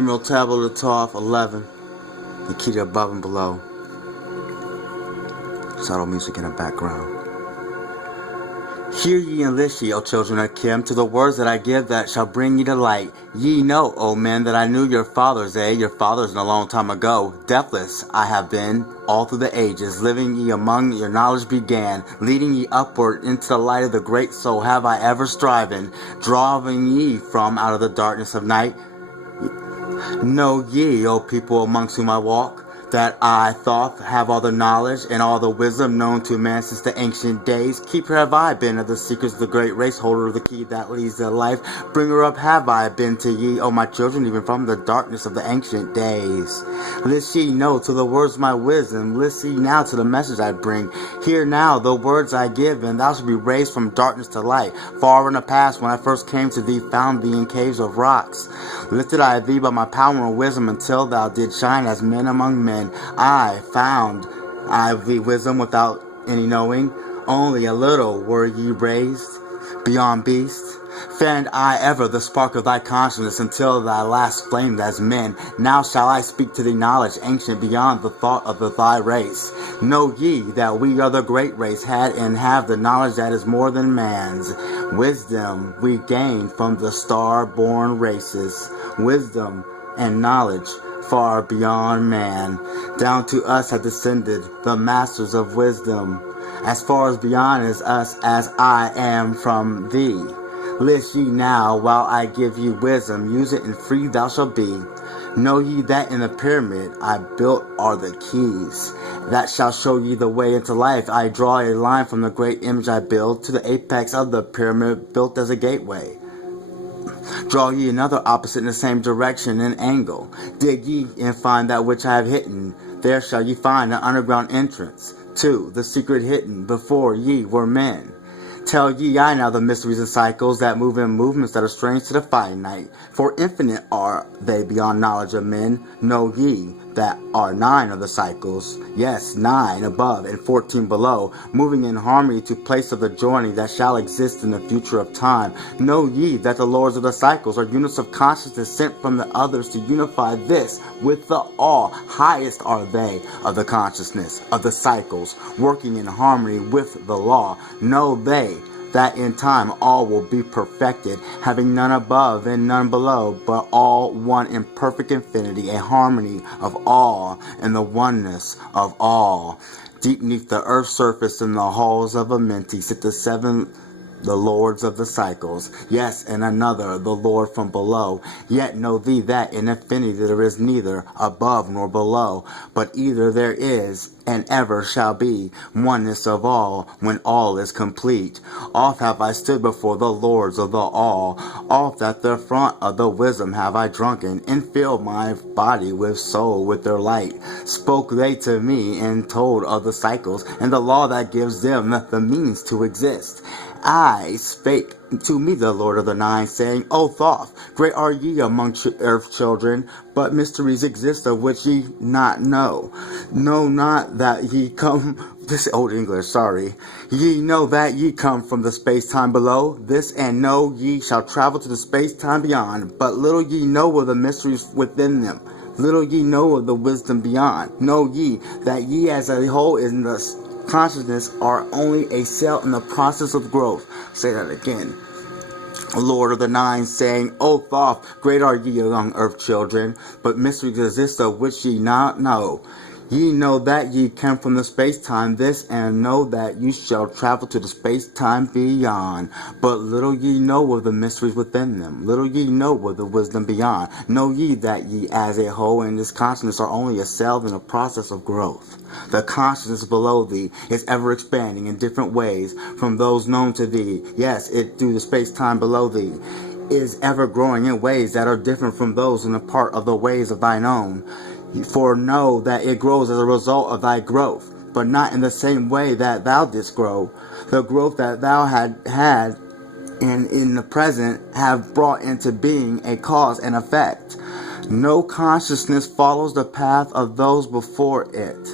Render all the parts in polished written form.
Emerald Tablet of Thoth 11. The key to above and below. Subtle music in the background. Hear ye and list ye, O children of Kim, to the words that I give that shall bring ye to light. Ye know, O men, that I knew your fathers, your fathers in a long time ago. Deathless I have been all through the ages, living ye among your knowledge began, leading ye upward into the light of the great soul have I ever striven, drawing ye from out of the darkness of night. Know ye, O people amongst whom I walk, that I, Thoth, have all the knowledge and all the wisdom known to man since the ancient days. Keeper have I been of the secrets of the great race, holder of the key that leads to life. Bringer up have I been to ye, O my children, even from the darkness of the ancient days. List ye know to the words of my wisdom, list ye now to the message I bring. Hear now the words I give, and thou shalt be raised from darkness to light. Far in the past, when I first came to thee, found thee in caves of rocks. Lifted I thee by my power and wisdom until thou did shine as men among men. I found thee wisdom without any knowing. Only a little were ye raised beyond beasts. Fanned I ever the spark of thy consciousness until thy last flamed as men. Now shall I speak to thee knowledge ancient beyond the thought of thy race. Know ye that we are the great race, had and have the knowledge that is more than man's. Wisdom we gain from the star-born races. Wisdom and knowledge far beyond man. Down to us have descended the masters of wisdom, as far as beyond as us as I am from thee. List ye now while I give ye wisdom, use it and free thou shalt be. Know ye that in the pyramid I built are the keys that shall show ye the way into life. I draw a line from the great image I build to the apex of the pyramid built as a gateway. Draw ye another opposite in the same direction and angle. Dig ye and find that which I have hidden. There shall ye find an underground entrance to the secret hidden before ye were men. Tell ye I now the mysteries and cycles that move in movements that are strange to the finite. For infinite are they beyond knowledge of men. Know ye that are 9 of the cycles, yes, 9 above and 14 below, moving in harmony to place of the joining that shall exist in the future of time. Know ye that the lords of the cycles are units of consciousness sent from the others to unify this with the all. Highest are they of the consciousness of the cycles, working in harmony with the law. Know they that in time all will be perfected, having none above and none below, but all one in perfect infinity, a harmony of all and the oneness of all. Deep neath the earth's surface in the halls of Amenti sit the lords of the cycles, yes, and another, the Lord from below. Yet know thee that in infinity there is neither above nor below, but either there is and ever shall be oneness of all when all is complete. Oft have I stood before the lords of the all, oft at the front of the wisdom have I drunken, and filled my body with soul with their light. Spoke they to me and told of the cycles and the law that gives them the means to exist. I spake to me the Lord of the Nine, saying, O Thoth, great are ye among earth children, but mysteries exist of which ye not know. Know not that ye come, this old English, sorry. Ye know that ye come from the space-time below, this and know ye shall travel to the space-time beyond, but little ye know of the mysteries within them. Little ye know of the wisdom beyond. Know ye that ye as a whole in the consciousness are only a cell in the process of growth. Say that again. Lord of the Nine, saying, O Thoth, great are ye among earth children, but mysteries exist of which ye not know. Ye know that ye come from the space-time this, and know that ye shall travel to the space-time beyond. But little ye know of the mysteries within them. Little ye know of the wisdom beyond. Know ye that ye as a whole in this consciousness are only a cell in a process of growth. The consciousness below thee is ever expanding in different ways from those known to thee. Yes, it through the space-time below thee is ever growing in ways that are different from those in a part of the ways of thine own. For know that it grows as a result of thy growth, but not in the same way that thou didst grow. The growth that thou had and in the present have brought into being a cause and effect. No consciousness follows the path of those before it,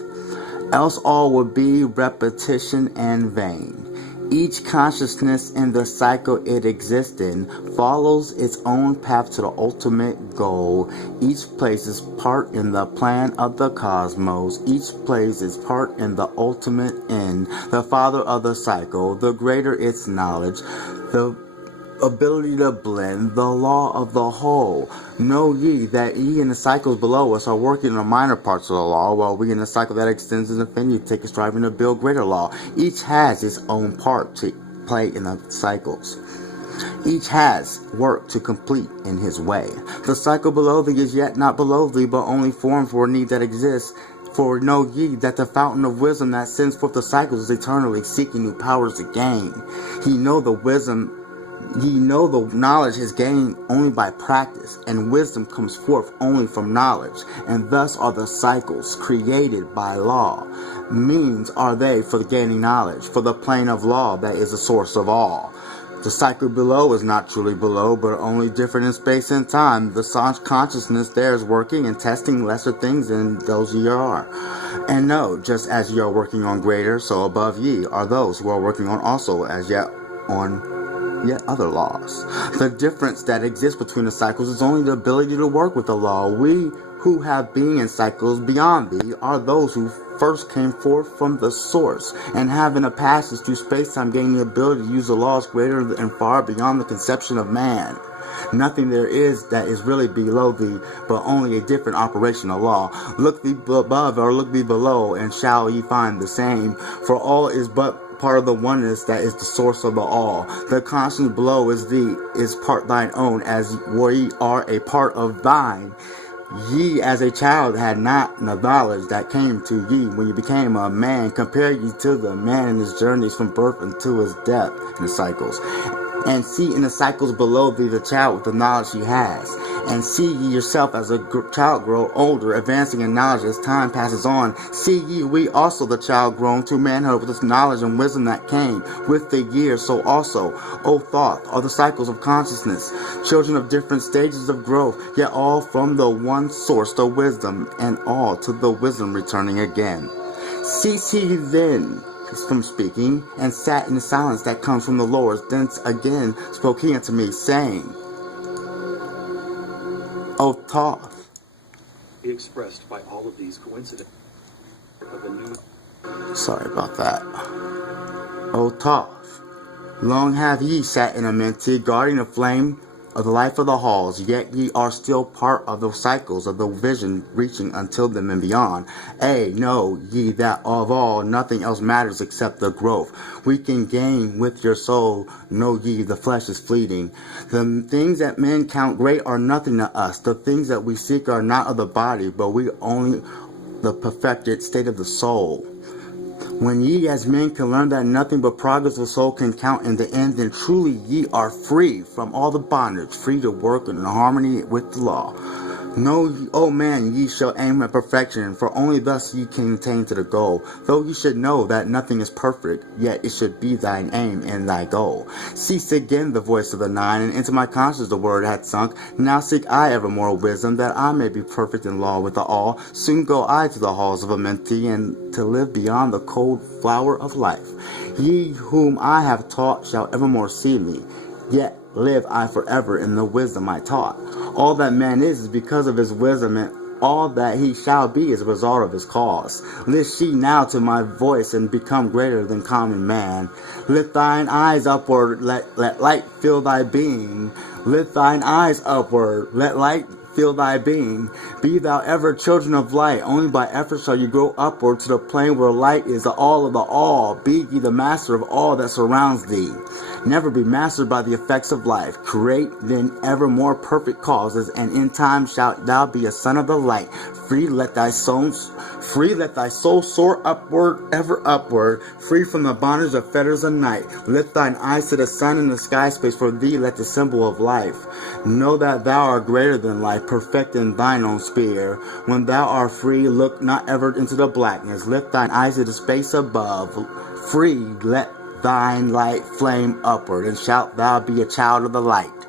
else all would be repetition and vain. Each consciousness in the cycle it exists in follows its own path to the ultimate goal. Each plays its part in the plan of the cosmos. Each plays its part in the ultimate end. The father of the cycle, the greater its knowledge, the ability to blend, the law of the whole. Know ye that ye in the cycles below us are working in the minor parts of the law, while we in the cycle that extends in infinity take a striving to build greater law. Each has its own part to play in the cycles. Each has work to complete in his way. The cycle below thee is yet not below thee, but only formed for a need that exists. For know ye that the fountain of wisdom that sends forth the cycles is eternally seeking new powers to gain. Ye know the knowledge is gained only by practice, and wisdom comes forth only from knowledge, and thus are the cycles created by law. Means are they for gaining knowledge, for the plane of law that is the source of all. The cycle below is not truly below, but only different in space and time. The consciousness there is working and testing lesser things than those ye are. And know, just as ye are working on greater, so above ye are those who are working on also as yet other laws. The difference that exists between the cycles is only the ability to work with the law. We who have being in cycles beyond thee are those who first came forth from the source, and having a passage through space-time gaining the ability to use the laws greater and far beyond the conception of man. Nothing there is that is really below thee, but only a different operation of law. Look thee above or look thee below, and shall ye find the same, for all is but part of the oneness that is the source of the all. The conscience below is part thine own, as we are a part of thine. Ye as a child had not the knowledge that came to ye when you became a man. Compare ye to the man in his journeys from birth unto his death in the cycles. And see in the cycles below thee the child with the knowledge he has. And see ye yourself as a child grow older, advancing in knowledge as time passes on. See ye we also the child grown to manhood with this knowledge and wisdom that came with the years. So also, O Thoth, are the cycles of consciousness, children of different stages of growth, yet all from the one source, the wisdom, and all to the wisdom returning again. Cease ye then from speaking, and sat in the silence that comes from the Lord. Thence again spoke he unto me, saying, O Thoth, be expressed by all of these coincidences of the new. Sorry about that. O Thoth, long have ye sat in Amenti, guarding the flame of the life of the halls, yet ye are still part of the cycles of the vision reaching until them and beyond. Know ye that of all nothing else matters except the growth we can gain with your soul. Know ye the flesh is fleeting. The things that men count great are nothing to us. The things that we seek are not of the body, but we only the perfected state of the soul. When ye as men can learn that nothing but progress of the soul can count in the end, then truly ye are free from all the bondage, free to work in harmony with the law. Know, O man, ye shall aim at perfection, for only thus ye can attain to the goal. Though ye should know that nothing is perfect, yet it should be thine aim and thy goal. Cease again the voice of the nine, and into my conscience the word hath sunk. Now seek I evermore wisdom, that I may be perfect in law with the all. Soon go I to the halls of Amenti, and to live beyond the cold flower of life. Ye whom I have taught shall evermore see me, yet live I forever in the wisdom I taught. All that man is because of his wisdom, and all that he shall be is a result of his cause. List ye now to my voice, and become greater than common man. Lift thine eyes upward, let light fill thy being. Lift thine eyes upward, let light fill thy being. Be thou ever children of light. Only by effort shall you grow upward to the plane where light is the all of the all. Be ye the master of all that surrounds thee. Never be mastered by the effects of life. Create then ever more perfect causes, and in time shalt thou be a son of the light. Free let thy soul soar upward, ever upward, free from the bondage of fetters of night. Lift thine eyes to the sun and the sky space, for thee let the symbol of life. Know that thou art greater than life, perfect in thine own sphere. When thou art free, look not ever into the blackness. Lift thine eyes to the space above. Free let thine light flame upward, and shalt thou be a child of the light.